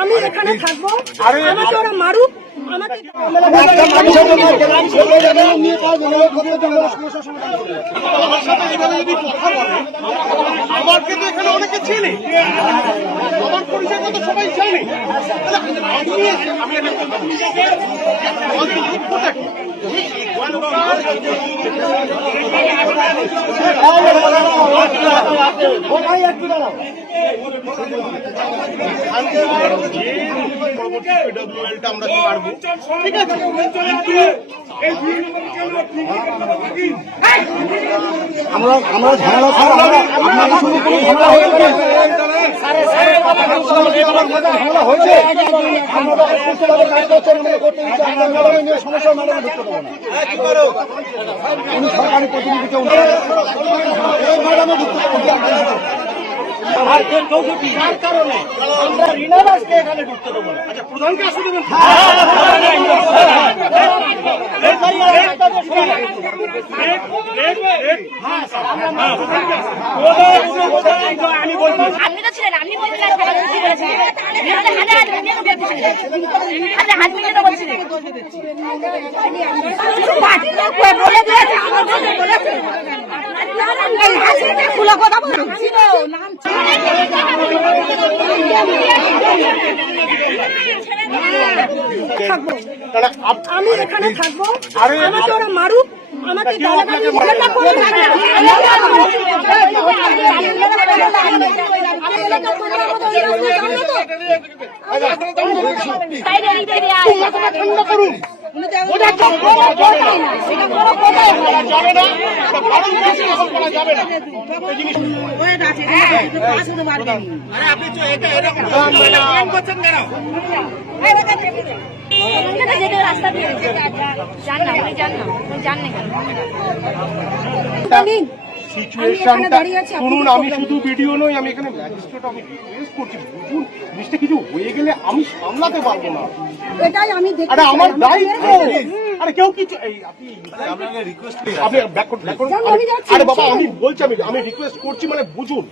আমি এখানে থাকব। আমাকে আমার কিন্তু এখানে অনেকে চিনি। তো সবাই জানি আমার আমরা ঝামেলা ছাড়া আমরা শুরু করি ঝামেলা ঝামেলা হয়েছে আমরা আমরা করতে দিচ্ছি আমরা ম্যাডামে ঢুকতে দেবো না উনি সরকারি প্রতিনিধি কেউ না এই ম্যাডামে ঢুকতে দেবো না। আচ্ছা প্রধানকে আসতে দেবেন আপনি তো ছিলেন আপনি বলছিলেন আমি এখানে থাকব আরে আমাকে ওরা মারুক আমাকে গালাগালি মারবে না। ঠান্ডা করুন বোঝার চোখ এটা বড় কথা যাবে না। বা বারণ করেছি এখন করা যাবে না। এই জিনিস আরে আপনি তো এটা এটা প্ল্যান করছেন কেন? এটা যেতে রাস্তা দিয়ে জান না উনি জান না উনি জান না সিচুয়েশনটা শুনুন আমি শুধু ভিডিও নই আমি এখানে ম্যাজিস্ট্রেট আমি রিকোয়েস্ট করছি বুঝুন জিনিসটা কিছু হয়ে গেলে আমি সামলাতে পারব না এটাই আমি আরে আমার। দায়িত্ব আরে কেউ কিছু এই আপনি আপনি ব্যাক করুন ব্যাক করুন আমি আরে বাবা আমি বলছি আমি আমি রিকোয়েস্ট করছি মানে বুঝুন